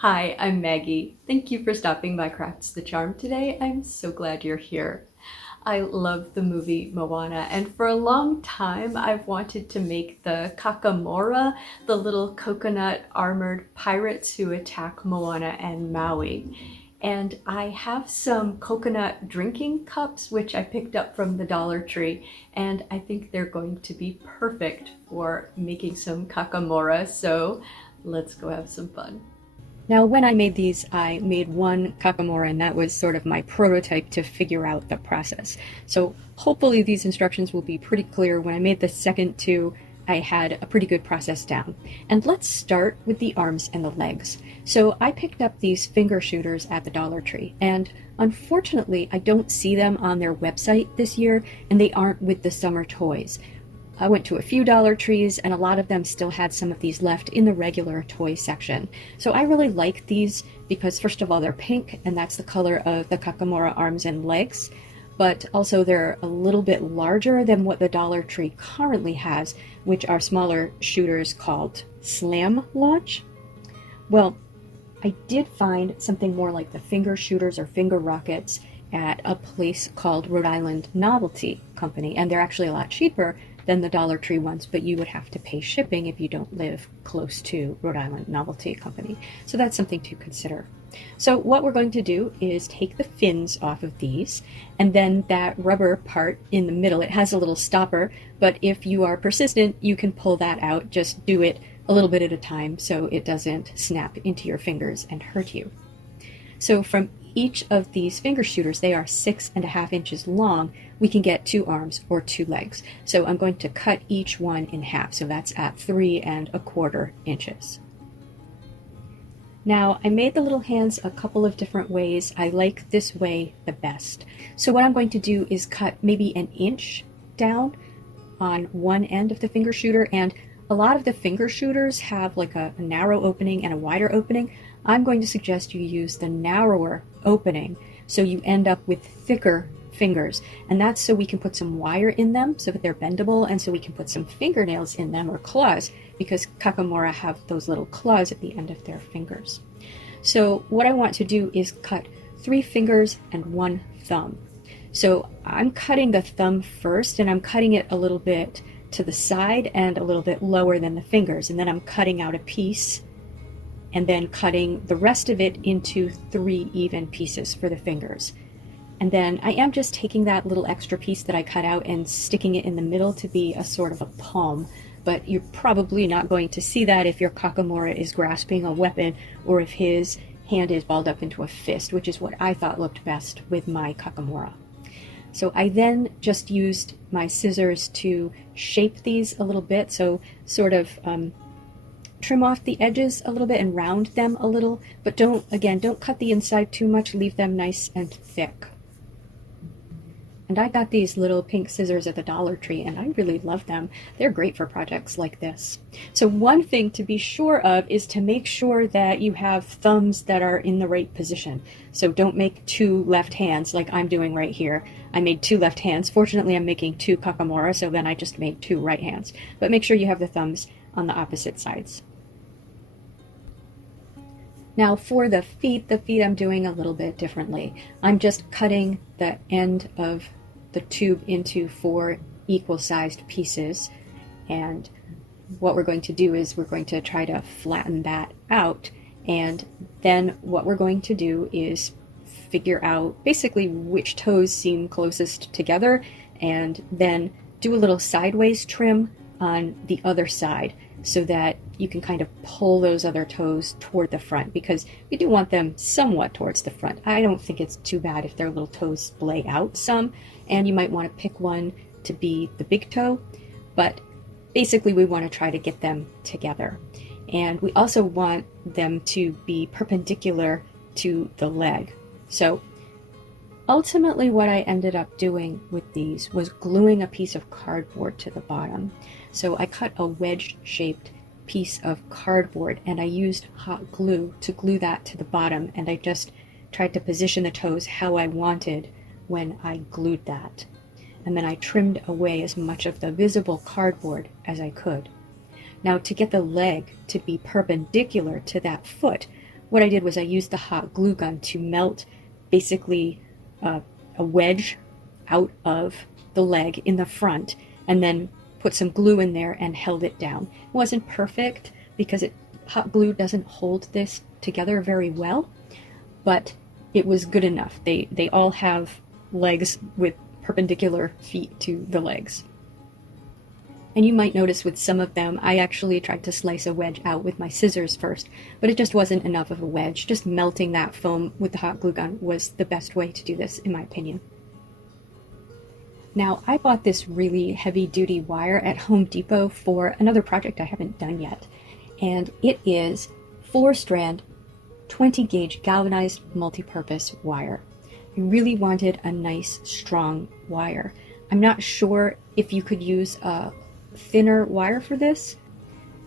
Hi, I'm Maggie. Thank you for stopping by Crafts the Charm today. I'm so glad you're here. I love the movie Moana, and for a long time I've wanted to make the Kakamora, the little coconut armored pirates who attack Moana and Maui. And I have some coconut drinking cups, which I picked up from the Dollar Tree, and I think they're going to be perfect for making some Kakamora, so let's go have some fun. Now, when I made these, I made one Kakamora, and that was sort of my prototype to figure out the process. So hopefully these instructions will be pretty clear. When I made the second two, I had a pretty good process down. And let's start with the arms and the legs. So I picked up these finger shooters at the Dollar Tree, and unfortunately I don't see them on their website this year, and they aren't with the summer toys. I went to a few Dollar Trees, and a lot of them still had some of these left in the regular toy section. So I really like these because, first of all, they're pink, and that's the color of the Kakamora arms and legs, but also they're a little bit larger than what the Dollar Tree currently has, which are smaller shooters called slam launch. Well, I did find something more like the finger shooters or finger rockets at a place called Rhode Island Novelty Company, and they're actually a lot cheaper than the Dollar Tree ones, but you would have to pay shipping if you don't live close to Rhode Island Novelty Company. So that's something to consider. So what we're going to do is take the fins off of these, and then that rubber part in the middle, it has a little stopper, but if you are persistent, you can pull that out. Just do it a little bit at a time so it doesn't snap into your fingers and hurt you. So from each of these finger shooters, they are 6.5 inches long, we can get 2 arms or 2 legs. So I'm going to cut each one in half, so that's at 3.25 inches. Now, I made the little hands a couple of different ways. I like this way the best. So what I'm going to do is cut maybe 1 inch down on one end of the finger shooter, and a lot of the finger shooters have like a narrow opening and a wider opening. I'm going to suggest you use the narrower opening so you end up with thicker fingers, and that's so we can put some wire in them so that they're bendable, and so we can put some fingernails in them or claws, because Kakamora have those little claws at the end of their fingers. So what I want to do is cut 3 fingers and 1 thumb. So I'm cutting the thumb first, and I'm cutting it a little bit to the side and a little bit lower than the fingers, and then I'm cutting out a piece and then cutting the rest of it into 3 even pieces for the fingers. And then I am just taking that little extra piece that I cut out and sticking it in the middle to be a sort of a palm, but you're probably not going to see that if your Kakamora is grasping a weapon or if his hand is balled up into a fist, which is what I thought looked best with my Kakamora. So I then just used my scissors to shape these a little bit, so sort of trim off the edges a little bit and round them a little, but don't cut the inside too much, leave them nice and thick. And I got these little pink scissors at the Dollar Tree, and I really love them. They're great for projects like this. So one thing to be sure of is to make sure that you have thumbs that are in the right position. So don't make 2 left hands like I'm doing right here. I made 2 left hands. Fortunately, I'm making 2 Kakamora, so then I just made 2 right hands. But make sure you have the thumbs on the opposite sides. Now for the feet I'm doing a little bit differently. I'm just cutting the end of the tube into 4 equal-sized pieces, and what we're going to do is we're going to try to flatten that out, and then what we're going to do is figure out basically which toes seem closest together, and then do a little sideways trim on the other side so that you can kind of pull those other toes toward the front, because we do want them somewhat towards the front. I don't think it's too bad if their little toes splay out some, and you might want to pick one to be the big toe, but basically we want to try to get them together. And we also want them to be perpendicular to the leg. So ultimately what I ended up doing with these was gluing a piece of cardboard to the bottom. So I cut a wedge-shaped piece of cardboard, and I used hot glue to glue that to the bottom, and I just tried to position the toes how I wanted when I glued that. And then I trimmed away as much of the visible cardboard as I could. Now, to get the leg to be perpendicular to that foot, what I did was I used the hot glue gun to melt basically a wedge out of the leg in the front, and then put some glue in there and held it down. It wasn't perfect because hot glue doesn't hold this together very well, but it was good enough. They all have legs with perpendicular feet to the legs. And you might notice with some of them, I actually tried to slice a wedge out with my scissors first, but it just wasn't enough of a wedge. Just melting that foam with the hot glue gun was the best way to do this, in my opinion. Now, I bought this really heavy-duty wire at Home Depot for another project I haven't done yet, and it is 4-strand, 20-gauge galvanized multi-purpose wire. I really wanted a nice, strong wire. I'm not sure if you could use a thinner wire for this.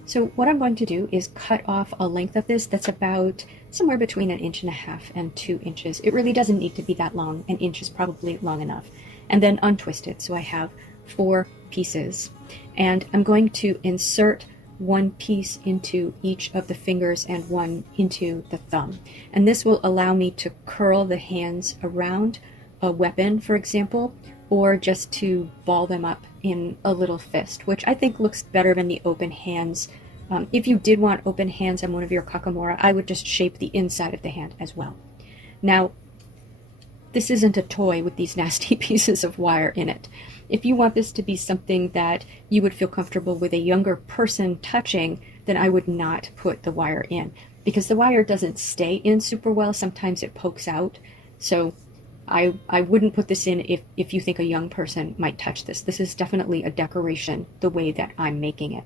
So what I'm going to do is cut off a length of this that's about somewhere between 1.5 inches and 2 inches. It really doesn't need to be that long. 1 inch is probably long enough. And then untwist it. So I have 4 pieces. And I'm going to insert one piece into each of the fingers and one into the thumb. And this will allow me to curl the hands around a weapon, for example, or just to ball them up in a little fist, which I think looks better than the open hands. If you did want open hands on one of your Kakamora, I would just shape the inside of the hand as well. Now, this isn't a toy with these nasty pieces of wire in it. If you want this to be something that you would feel comfortable with a younger person touching, then I would not put the wire in, because the wire doesn't stay in super well. Sometimes it pokes out. So I wouldn't put this in if you think a young person might touch this. This is definitely a decoration the way that I'm making it.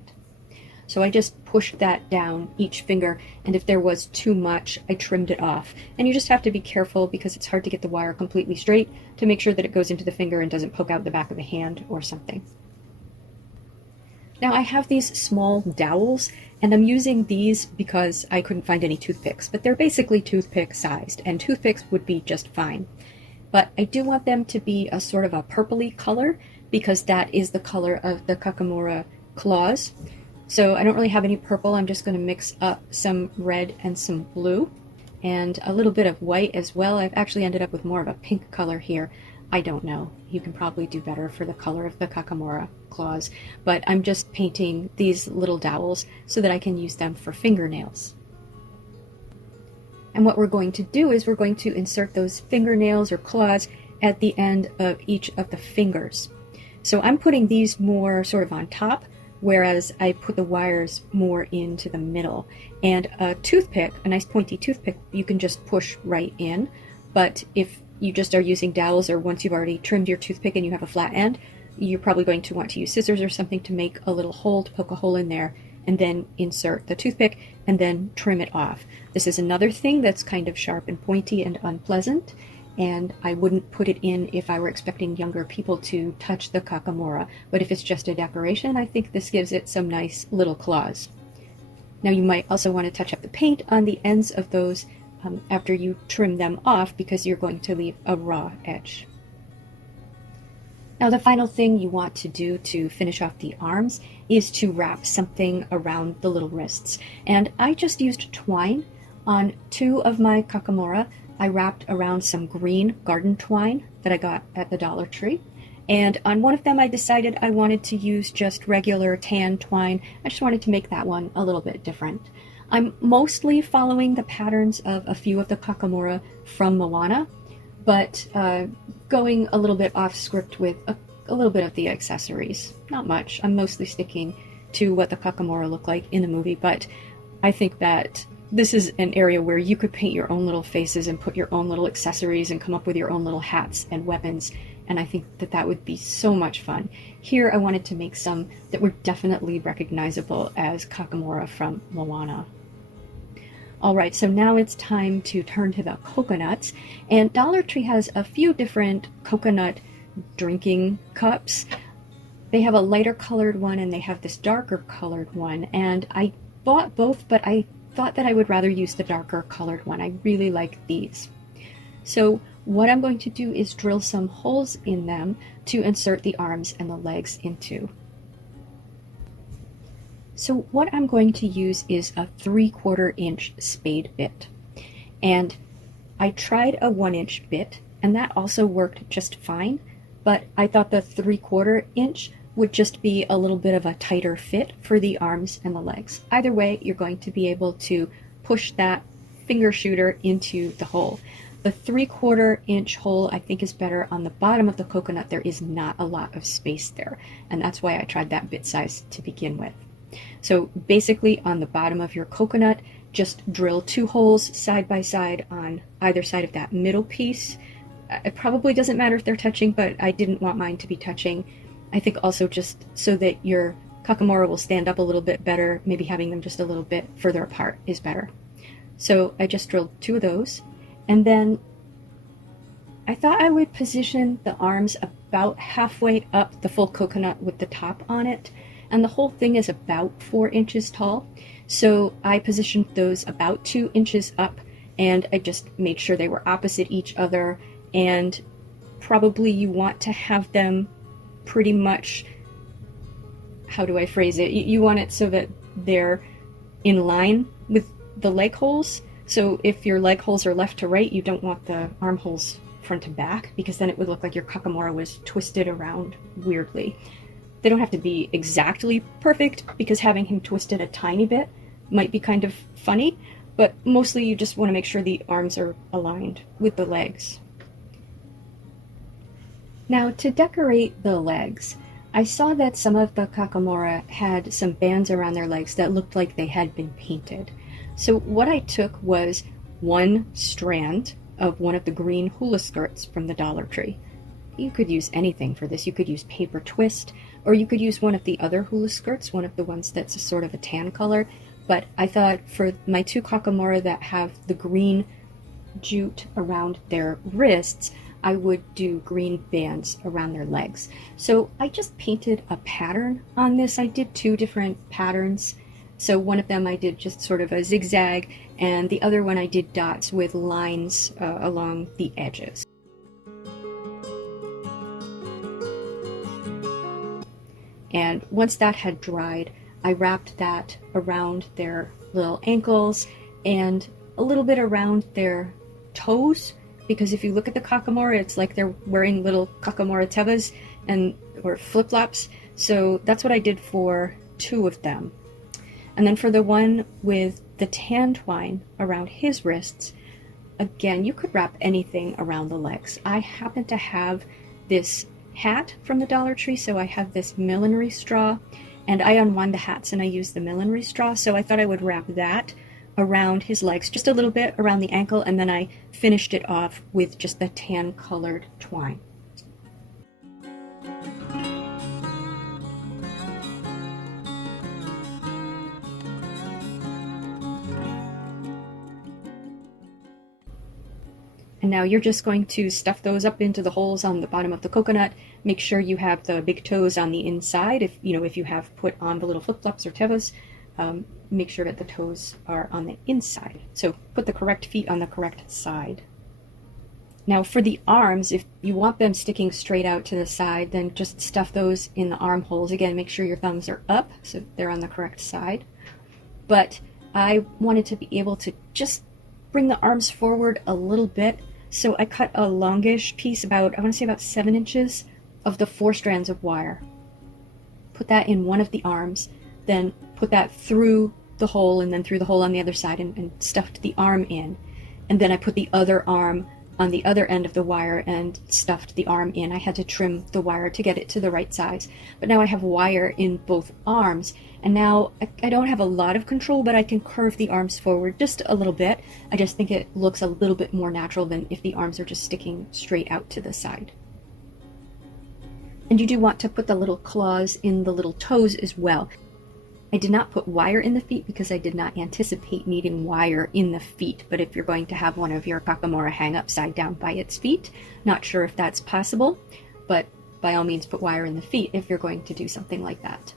So I just pushed that down each finger, and if there was too much, I trimmed it off. And you just have to be careful because it's hard to get the wire completely straight to make sure that it goes into the finger and doesn't poke out the back of the hand or something. Now I have these small dowels, and I'm using these because I couldn't find any toothpicks, but they're basically toothpick sized, and toothpicks would be just fine. But I do want them to be a sort of a purpley color because that is the color of the Kakamora claws. So I don't really have any purple. I'm just going to mix up some red and some blue and a little bit of white as well. I've actually ended up with more of a pink color here. I don't know. You can probably do better for the color of the Kakamora claws, but I'm just painting these little dowels so that I can use them for fingernails. And what we're going to do is we're going to insert those fingernails or claws at the end of each of the fingers. So I'm putting these more sort of on top, whereas I put the wires more into the middle. And a toothpick, a nice pointy toothpick, you can just push right in. But if you just are using dowels, or once you've already trimmed your toothpick and you have a flat end, you're probably going to want to use scissors or something to make a little hole, to poke a hole in there, and then insert the toothpick and then trim it off. This is another thing that's kind of sharp and pointy and unpleasant, and I wouldn't put it in if I were expecting younger people to touch the Kakamora, but if it's just a decoration, I think this gives it some nice little claws. Now you might also want to touch up the paint on the ends of those after you trim them off, because you're going to leave a raw edge. Now the final thing you want to do to finish off the arms is to wrap something around the little wrists. And I just used twine. On 2 of my Kakamora, I wrapped around some green garden twine that I got at the Dollar Tree. And on one of them I decided I wanted to use just regular tan twine. I just wanted to make that one a little bit different. I'm mostly following the patterns of a few of the Kakamora from Moana, but going a little bit off script with a little bit of the accessories. Not much. I'm mostly sticking to what the Kakamora look like in the movie, but I think that this is an area where you could paint your own little faces and put your own little accessories and come up with your own little hats and weapons, and I think that that would be so much fun. Here I wanted to make some that were definitely recognizable as Kakamora from Moana. Alright, so now it's time to turn to the coconuts, and Dollar Tree has a few different coconut drinking cups. They have a lighter colored one and they have this darker colored one, and I bought both, but I thought that I would rather use the darker colored one. I really like these. So what I'm going to do is drill some holes in them to insert the arms and the legs into. So what I'm going to use is a 3/4 inch spade bit. And I tried a 1-inch bit, and that also worked just fine, but I thought the 3/4 inch would just be a little bit of a tighter fit for the arms and the legs. Either way, you're going to be able to push that finger shooter into the hole. The 3/4 inch hole I think is better on the bottom of the coconut. There is not a lot of space there, and that's why I tried that bit size to begin with. So basically on the bottom of your coconut, just drill 2 holes side by side on either side of that middle piece. It probably doesn't matter if they're touching, but I didn't want mine to be touching. I think also just so that your Kakamora will stand up a little bit better, maybe having them just a little bit further apart is better. So I just drilled 2 of those, and then I thought I would position the arms about halfway up the full coconut with the top on it, and the whole thing is about 4 inches tall. So I positioned those about 2 inches up, and I just made sure they were opposite each other, and probably you want to have them pretty much, how do I phrase it? You want it so that they're in line with the leg holes. So if your leg holes are left to right, you don't want the armholes front to back, because then it would look like your Kakamora was twisted around weirdly. They don't have to be exactly perfect, because having him twisted a tiny bit might be kind of funny, but mostly you just want to make sure the arms are aligned with the legs. Now, to decorate the legs, I saw that some of the Kakamora had some bands around their legs that looked like they had been painted. So what I took was 1 strand of one of the green hula skirts from the Dollar Tree. You could use anything for this. You could use paper twist, or you could use one of the other hula skirts, one of the ones that's a sort of a tan color. But I thought for my 2 Kakamora that have the green jute around their wrists, I would do green bands around their legs. So I just painted a pattern on this. I did 2 different patterns. So one of them I did just sort of a zigzag, and the other one I did dots with lines along the edges. And once that had dried, I wrapped that around their little ankles and a little bit around their toes, because if you look at the Kakamora, it's like they're wearing little Kakamora tevas or flip-flops. So that's what I did for 2 of them. And then for the one with the tan twine around his wrists, again, you could wrap anything around the legs. I happen to have this hat from the Dollar Tree, so I have this millinery straw, and I unwind the hats and I use the millinery straw, so I thought I would wrap that around his legs, just a little bit around the ankle, and then I finished it off with just the tan colored twine. And now you're just going to stuff those up into the holes on the bottom of the coconut. Make sure you have the big toes on the inside. If you have put on the little flip-flops or tevas, make sure that the toes are on the inside. So put the correct feet on the correct side. Now for the arms, if you want them sticking straight out to the side, then just stuff those in the armholes. Again, make sure your thumbs are up so they're on the correct side. But I wanted to be able to just bring the arms forward a little bit. So I cut a longish piece, I want to say about 7 inches of the 4 strands of wire. Put that in one of the arms, then put that through the hole and then through the hole on the other side and stuffed the arm in. And then I put the other arm on the other end of the wire and stuffed the arm in. I had to trim the wire to get it to the right size. But now I have wire in both arms, and now I don't have a lot of control, but I can curve the arms forward just a little bit. I just think it looks a little bit more natural than if the arms are just sticking straight out to the side. And you do want to put the little claws in the little toes as well. I did not put wire in the feet because I did not anticipate needing wire in the feet, but if you're going to have one of your Kakamora hang upside down by its feet, not sure if that's possible, but by all means put wire in the feet if you're going to do something like that.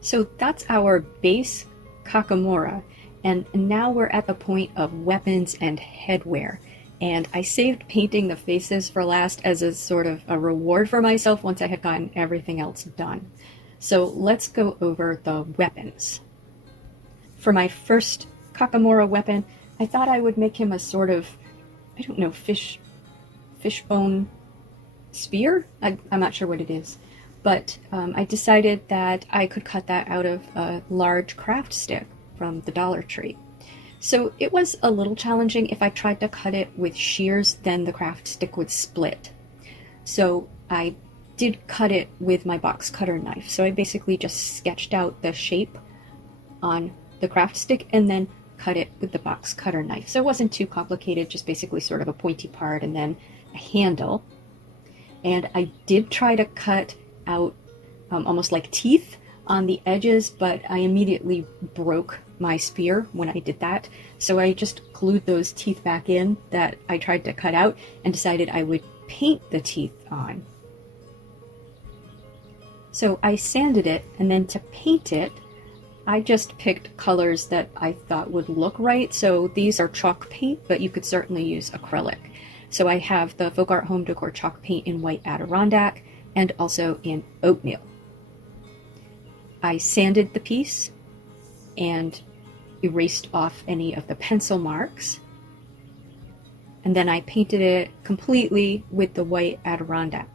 So that's our base Kakamora, and now we're at the point of weapons and headwear. And I saved painting the faces for last as a sort of a reward for myself once I had gotten everything else done. So let's go over the weapons. For my first Kakamora weapon, I thought I would make him a sort of, I don't know, fishbone spear? I'm not sure what it is. But I decided that I could cut that out of a large craft stick from the Dollar Tree. So it was a little challenging. If I tried to cut it with shears, then the craft stick would split. So I did cut it with my box cutter knife. So I basically just sketched out the shape on the craft stick and then cut it with the box cutter knife. So it wasn't too complicated, just basically sort of a pointy part and then a handle. And I did try to cut out almost like teeth on the edges, but I immediately broke my spear when I did that. So I just glued those teeth back in that I tried to cut out and decided I would paint the teeth on. So I sanded it, and then to paint it, I just picked colors that I thought would look right. So these are chalk paint, but you could certainly use acrylic. So I have the Folk Art Home Decor chalk paint in white adirondack and also in oatmeal. I sanded the piece and erased off any of the pencil marks. And then I painted it completely with the white adirondack.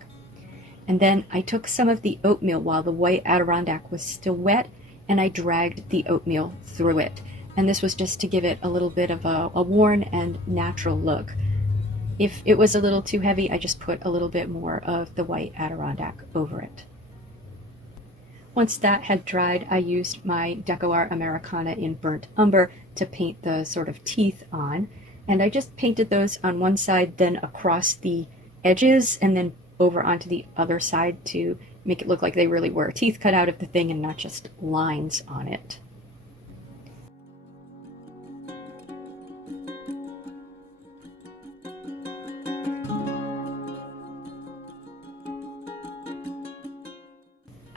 And then I took some of the oatmeal while the white adirondack was still wet, and I dragged the oatmeal through it. And this was just to give it a little bit of a worn and natural look. If it was a little too heavy, I just put a little bit more of the white adirondack over it. Once that had dried, I used my Deco Art Americana in Burnt Umber to paint the sort of teeth on. And I just painted those on one side, then across the edges, and then over onto the other side to make it look like they really were teeth cut out of the thing and not just lines on it.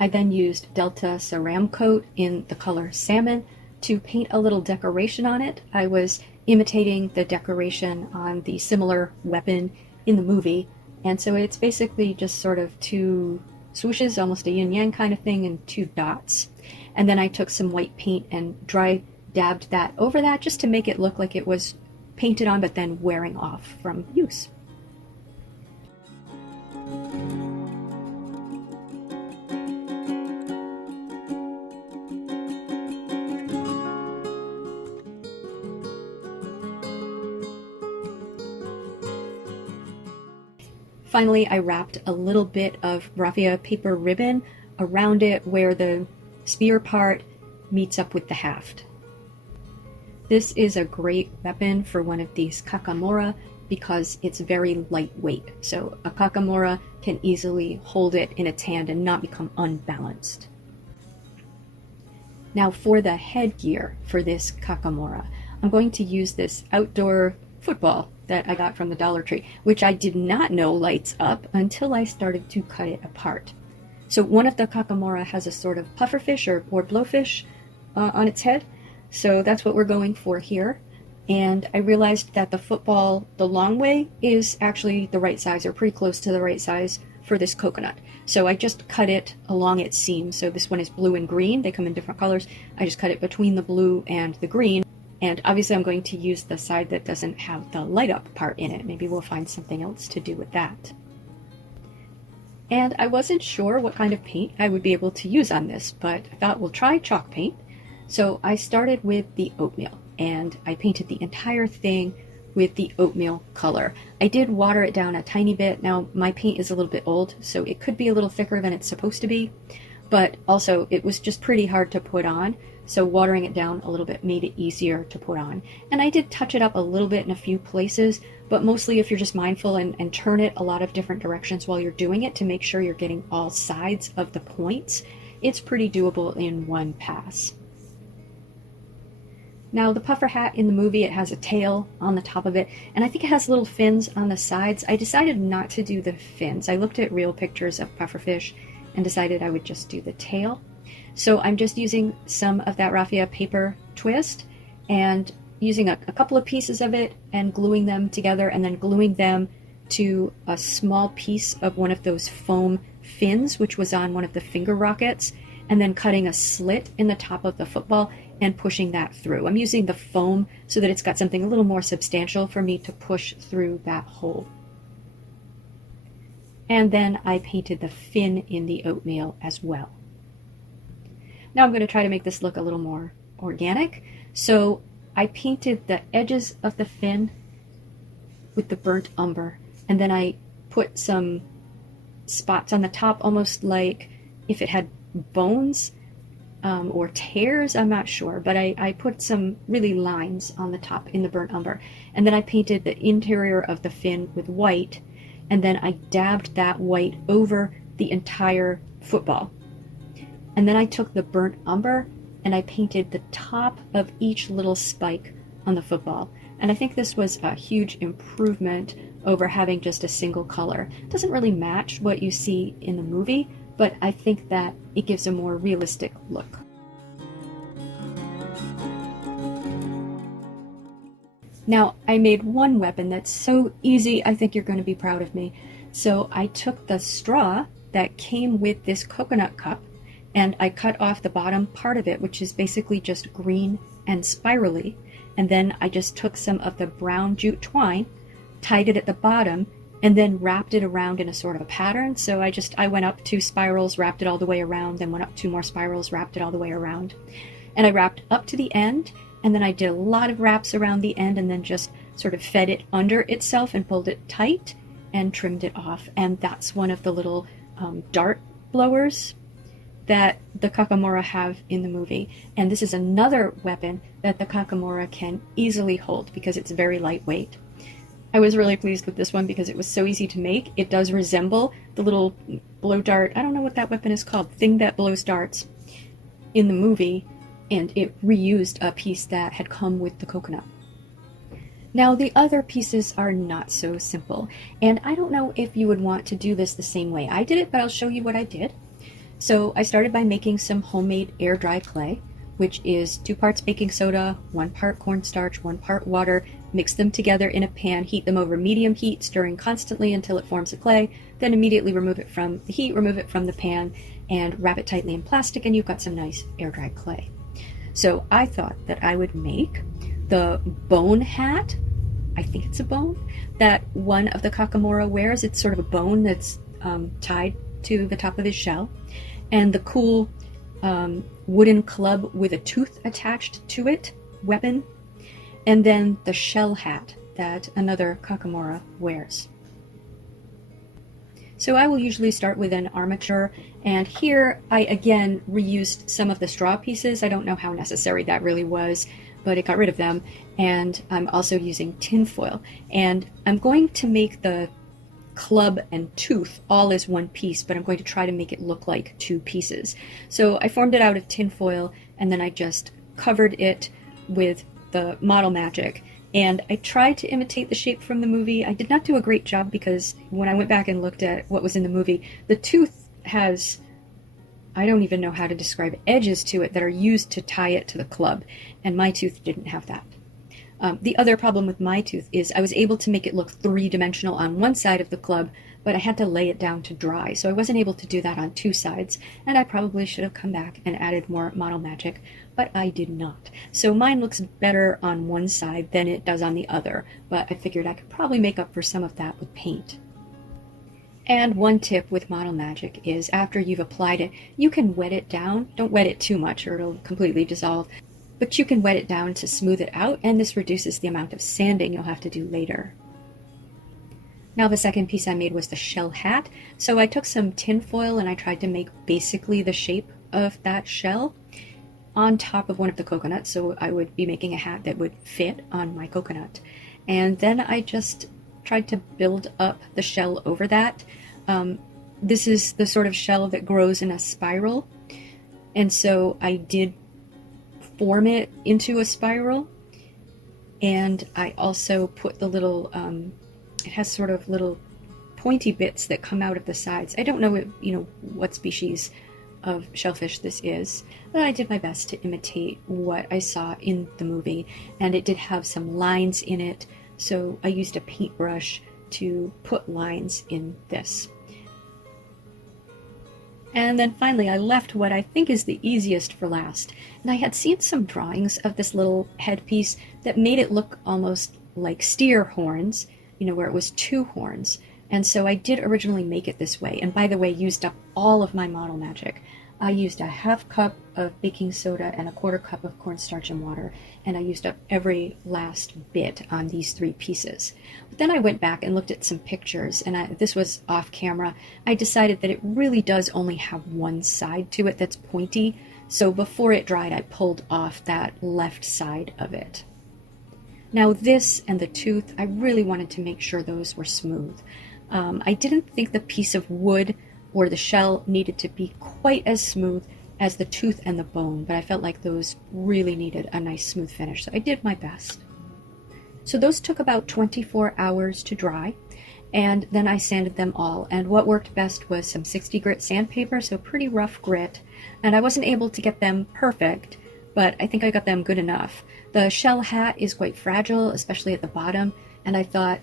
I then used Delta Ceramcoat in the color Salmon to paint a little decoration on it. I was imitating the decoration on the similar weapon in the movie, and so it's basically just sort of two swooshes, almost a yin-yang kind of thing, and two dots. And then I took some white paint and dry dabbed that over that just to make it look like it was painted on but then wearing off from use. Finally, I wrapped a little bit of raffia paper ribbon around it where the spear part meets up with the haft. This is a great weapon for one of these Kakamora because it's very lightweight. So a Kakamora can easily hold it in its hand and not become unbalanced. Now for the headgear for this Kakamora, I'm going to use this outdoor football that I got from the Dollar Tree, which I did not know lights up until I started to cut it apart. So one of the Kakamora has a sort of pufferfish or blowfish on its head. So that's what we're going for here. And I realized that the football, the long way, is actually the right size, or pretty close to the right size for this coconut. So I just cut it along its seam. So this one is blue and green. They come in different colors. I just cut it between the blue and the green. And obviously I'm going to use the side that doesn't have the light up part in it. Maybe we'll find something else to do with that. And I wasn't sure what kind of paint I would be able to use on this, but I thought we'll try chalk paint. So I started with the oatmeal, and I painted the entire thing with the oatmeal color. I did water it down a tiny bit. Now my paint is a little bit old, so it could be a little thicker than it's supposed to be, but also it was just pretty hard to put on. So watering it down a little bit made it easier to put on. And I did touch it up a little bit in a few places, but mostly if you're just mindful and turn it a lot of different directions while you're doing it to make sure you're getting all sides of the points, it's pretty doable in one pass. Now the puffer hat in the movie, it has a tail on the top of it, and I think it has little fins on the sides. I decided not to do the fins. I looked at real pictures of pufferfish and decided I would just do the tail. So I'm just using some of that raffia paper twist and using a couple of pieces of it and gluing them together, and then gluing them to a small piece of one of those foam fins, which was on one of the finger rockets, and then cutting a slit in the top of the football and pushing that through. I'm using the foam so that it's got something a little more substantial for me to push through that hole. And then I painted the fin in the oatmeal as well. Now I'm going to try to make this look a little more organic. So I painted the edges of the fin with the burnt umber, and then I put some spots on the top, almost like if it had bones or tears, I'm not sure, but I put some really lines on the top in the burnt umber. And then I painted the interior of the fin with white, and then I dabbed that white over the entire football. And then I took the burnt umber and I painted the top of each little spike on the football. And I think this was a huge improvement over having just a single color. It doesn't really match what you see in the movie, but I think that it gives a more realistic look. Now, I made one weapon that's so easy, I think you're going to be proud of me. So I took the straw that came with this coconut cup, and I cut off the bottom part of it, which is basically just green and spirally. And then I just took some of the brown jute twine, tied it at the bottom, and then wrapped it around in a sort of a pattern. So I went up 2 spirals, wrapped it all the way around, then went up 2 more spirals, wrapped it all the way around. And I wrapped up to the end, and then I did a lot of wraps around the end, and then just sort of fed it under itself and pulled it tight and trimmed it off. And that's one of the little dart blowers that the Kakamora have in the movie. And this is another weapon that the Kakamora can easily hold because it's very lightweight. I was really pleased with this one because it was so easy to make. It does resemble the little blow dart, I don't know what that weapon is called, thing that blows darts in the movie, and it reused a piece that had come with the coconut. Now the other pieces are not so simple, and I don't know if you would want to do this the same way I did it, but I'll show you what I did. So I started by making some homemade air dry clay, which is 2 parts baking soda, 1 part cornstarch, 1 part water. Mix them together in a pan, heat them over medium heat, stirring constantly until it forms a clay, then immediately remove it from the heat, remove it from the pan, and wrap it tightly in plastic, and you've got some nice air dry clay. So I thought that I would make the bone hat, I think it's a bone, that one of the Kakamora wears. It's sort of a bone that's tied to the top of his shell, and the cool wooden club with a tooth attached to it, weapon, and then the shell hat that another Kakamora wears. So I will usually start with an armature, and here I again reused some of the straw pieces. I don't know how necessary that really was, but it got rid of them. And I'm also using tin foil, and I'm going to make the club and tooth all as one piece, but I'm going to try to make it look like 2 pieces. So I formed it out of tin foil, and then I just covered it with the Model Magic, and I tried to imitate the shape from the movie. I did not do a great job because when I went back and looked at what was in the movie, the tooth has, I don't even know how to describe, edges to it that are used to tie it to the club, and my tooth didn't have that. The other problem with my tooth is I was able to make it look 3-dimensional on one side of the club, but I had to lay it down to dry, so I wasn't able to do that on 2 sides, and I probably should have come back and added more Model Magic, but I did not. So mine looks better on one side than it does on the other, but I figured I could probably make up for some of that with paint. And one tip with Model Magic is after you've applied it, you can wet it down. Don't wet it too much or it'll completely dissolve, but you can wet it down to smooth it out, and this reduces the amount of sanding you'll have to do later. Now the second piece I made was the shell hat. So I took some tin foil and I tried to make basically the shape of that shell on top of one of the coconuts, so I would be making a hat that would fit on my coconut. And then I just tried to build up the shell over that. This is the sort of shell that grows in a spiral, and so I did form it into a spiral, and I also put the little it has sort of little pointy bits that come out of the sides. I don't know what species of shellfish this is, but I did my best to imitate what I saw in the movie, and it did have some lines in it, so I used a paintbrush to put lines in this. And then finally, I left what I think is the easiest for last. And I had seen some drawings of this little headpiece that made it look almost like steer horns, where it was two horns. And so I did originally make it this way. And by the way, used up all of my model magic. I used a half cup of baking soda and a quarter cup of cornstarch and water, and I used up every last bit on these three pieces. But then I went back and looked at some pictures, and this was off camera. I decided that it really does only have one side to it that's pointy, so before it dried I pulled off that left side of it. Now this and the tooth, I really wanted to make sure those were smooth. I didn't think the piece of wood or the shell needed to be quite as smooth as the tooth and the bone, but I felt like those really needed a nice smooth finish, so I did my best. So those took about 24 hours to dry, and then I sanded them all, and what worked best was some 60 grit sandpaper, so pretty rough grit, and I wasn't able to get them perfect, but I think I got them good enough. The shell hat is quite fragile, especially at the bottom, and I thought,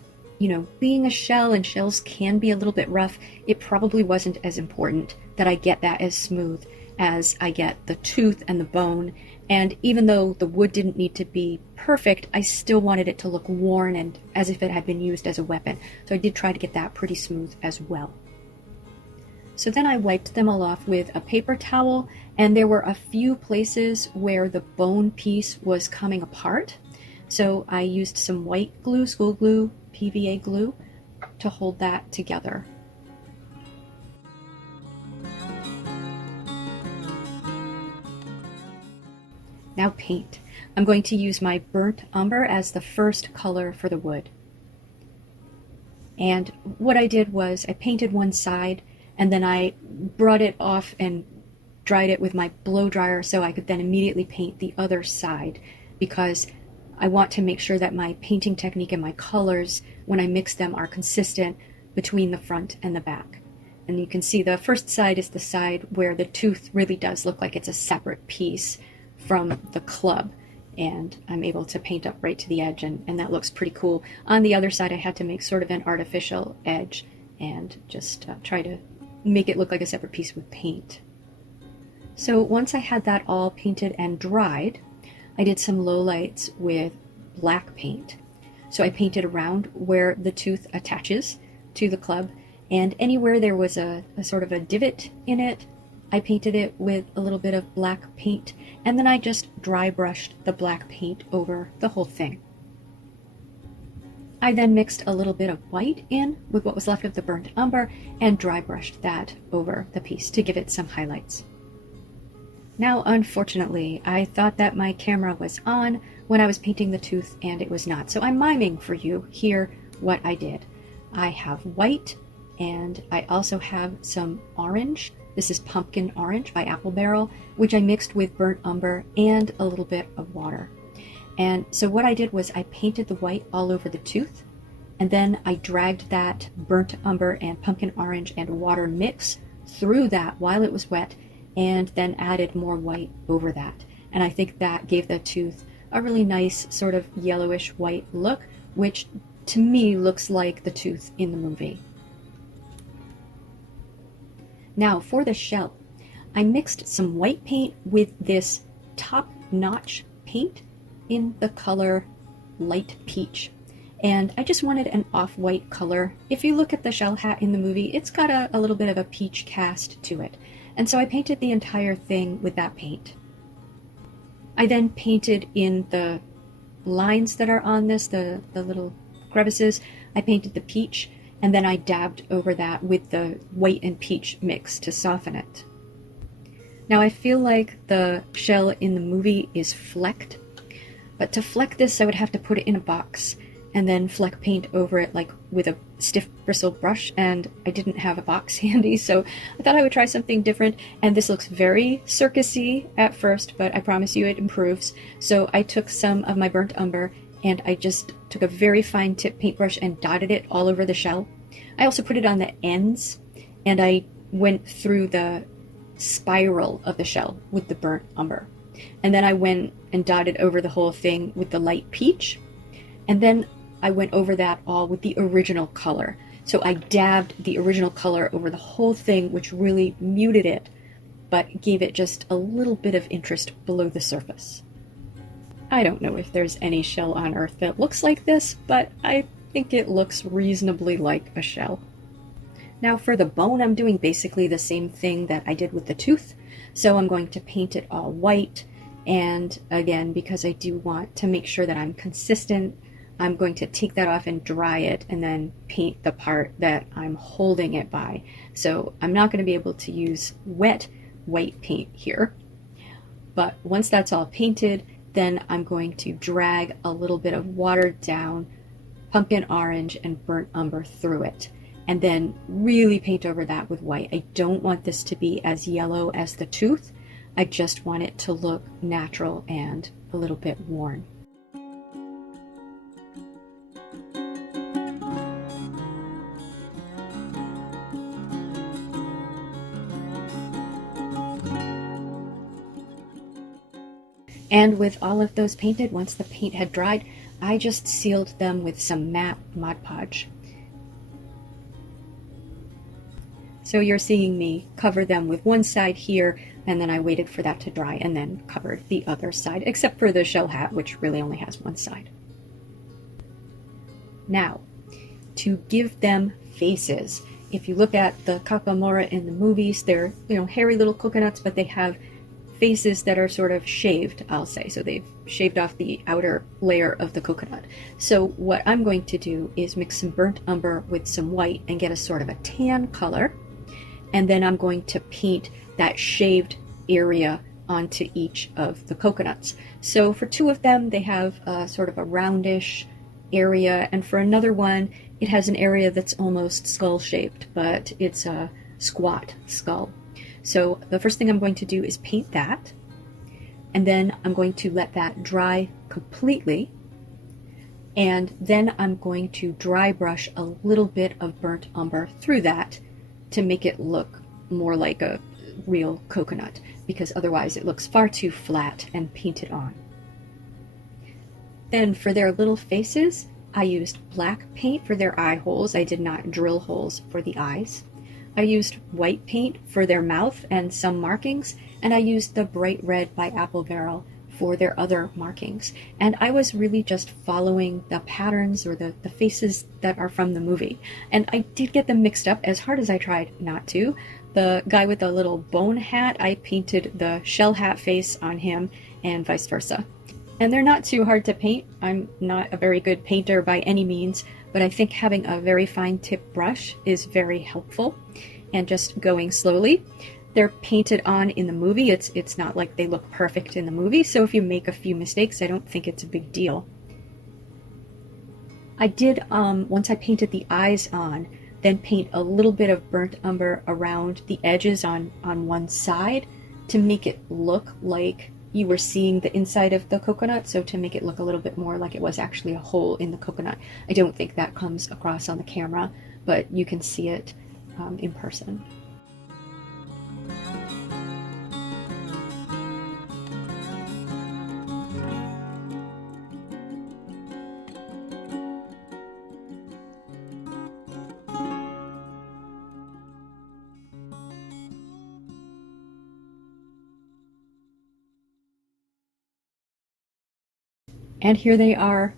being a shell and shells can be a little bit rough, it probably wasn't as important that I get that as smooth as I get the tooth and the bone. And even though the wood didn't need to be perfect, I still wanted it to look worn and as if it had been used as a weapon. So I did try to get that pretty smooth as well. So then I wiped them all off with a paper towel, and there were a few places where the bone piece was coming apart. So I used some white glue, school glue, PVA glue, to hold that together. Now paint. I'm going to use my burnt umber as the first color for the wood. And what I did was I painted one side, and then I brought it off and dried it with my blow dryer so I could then immediately paint the other side, because I want to make sure that my painting technique and my colors, when I mix them, are consistent between the front and the back. And you can see the first side is the side where the tooth really does look like it's a separate piece from the club. And I'm able to paint up right to the edge, and that looks pretty cool. On the other side, I had to make sort of an artificial edge and just try to make it look like a separate piece with paint. So once I had that all painted and dried, I did some lowlights with black paint. So I painted around where the tooth attaches to the club, and anywhere there was a sort of a divot in it, I painted it with a little bit of black paint, and then I just dry brushed the black paint over the whole thing. I then mixed a little bit of white in with what was left of the burnt umber and dry brushed that over the piece to give it some highlights. Now, unfortunately, I thought that my camera was on when I was painting the tooth, and it was not. So I'm miming for you here what I did. I have white, and I also have some orange. This is Pumpkin Orange by Apple Barrel, which I mixed with burnt umber and a little bit of water. And so what I did was I painted the white all over the tooth, and then I dragged that burnt umber and pumpkin orange and water mix through that while it was wet, and then added more white over that. And I think that gave the tooth a really nice sort of yellowish white look, which to me looks like the tooth in the movie. Now for the shell, I mixed some white paint with this top-notch paint in the color light peach. And I just wanted an off-white color. If you look at the shell hat in the movie, it's got a little bit of a peach cast to it. And so I painted the entire thing with that paint. I then painted in the lines that are on this, the little crevices. I painted the peach, and then I dabbed over that with the white and peach mix to soften it. Now I feel like the shell in the movie is flecked, but to fleck this I would have to put it in a box and then fleck paint over it like with a stiff bristle brush, and I didn't have a box handy, so I thought I would try something different. And this looks very circusy at first, but I promise you it improves. So I took some of my burnt umber and I just took a very fine tip paintbrush and dotted it all over the shell. I also put it on the ends, and I went through the spiral of the shell with the burnt umber. And then I went and dotted over the whole thing with the light peach. And then I went over that all with the original color. So I dabbed the original color over the whole thing, which really muted it, but gave it just a little bit of interest below the surface. I don't know if there's any shell on Earth that looks like this, but I think it looks reasonably like a shell. Now for the bone, I'm doing basically the same thing that I did with the tooth. So I'm going to paint it all white. And again, because I do want to make sure that I'm consistent, I'm going to take that off and dry it and then paint the part that I'm holding it by. So I'm not going to be able to use wet white paint here. But once that's all painted, then I'm going to drag a little bit of watered down pumpkin orange and burnt umber through it, and then really paint over that with white. I don't want this to be as yellow as the tooth. I just want it to look natural and a little bit worn. And with all of those painted, once the paint had dried, I just sealed them with some matte Mod Podge. So you're seeing me cover them with one side here, and then I waited for that to dry and then covered the other side, except for the shell hat, which really only has one side. Now, to give them faces. If you look at the Kakamora in the movies, they're, hairy little coconuts, but they have faces that are sort of shaved, I'll say. So they've shaved off the outer layer of the coconut. So what I'm going to do is mix some burnt umber with some white and get a sort of a tan color. And then I'm going to paint that shaved area onto each of the coconuts. So for two of them, they have a sort of a roundish area, and for another one, it has an area that's almost skull-shaped, but it's a squat skull. So the first thing I'm going to do is paint that, and then I'm going to let that dry completely, and then I'm going to dry brush a little bit of burnt umber through that to make it look more like a real coconut, because otherwise it looks far too flat and painted on. Then for their little faces, I used black paint for their eye holes. I did not drill holes for the eyes. I used white paint for their mouth and some markings, and I used the bright red by Apple Barrel for their other markings. And I was really just following the patterns or the faces that are from the movie. And I did get them mixed up, as hard as I tried not to. The guy with the little bone hat, I painted the shell hat face on him, and vice versa. And they're not too hard to paint. I'm not a very good painter by any means, but I think having a very fine tip brush is very helpful, and just going slowly. They're painted on in the movie. It's not like they look perfect in the movie, so if you make a few mistakes, I don't think it's a big deal. I did, once I painted the eyes on, then paint a little bit of burnt umber around the edges on one side to make it look like you were seeing the inside of the coconut, so to make it look a little bit more like it was actually a hole in the coconut. I don't think that comes across on the camera, but you can see it in person. And here they are.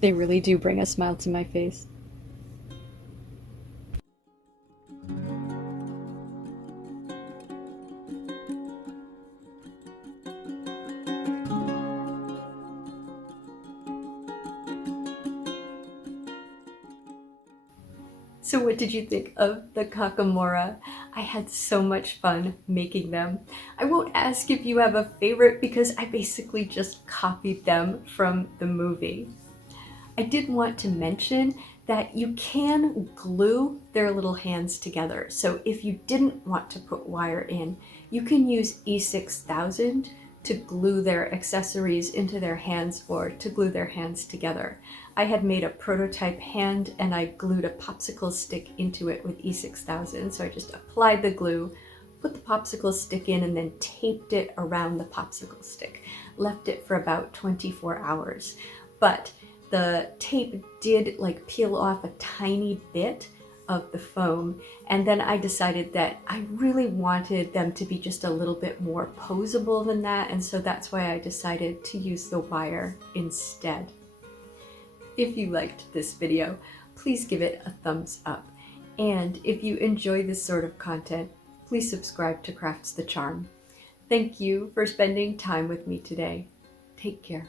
They really do bring a smile to my face. So what did you think of the Kakamora? I had so much fun making them. I won't ask if you have a favorite because I basically just copied them from the movie. I did want to mention that you can glue their little hands together. So if you didn't want to put wire in, you can use E6000 to glue their accessories into their hands or to glue their hands together. I had made a prototype hand and I glued a popsicle stick into it with E6000. So I just applied the glue, put the popsicle stick in, and then taped it around the popsicle stick. Left it for about 24 hours. But the tape did like peel off a tiny bit of the foam, and then I decided that I really wanted them to be just a little bit more posable than that, and so that's why I decided to use the wire instead. If you liked this video, please give it a thumbs up, and if you enjoy this sort of content, please subscribe to Crafts the Charm. Thank you for spending time with me today. Take care.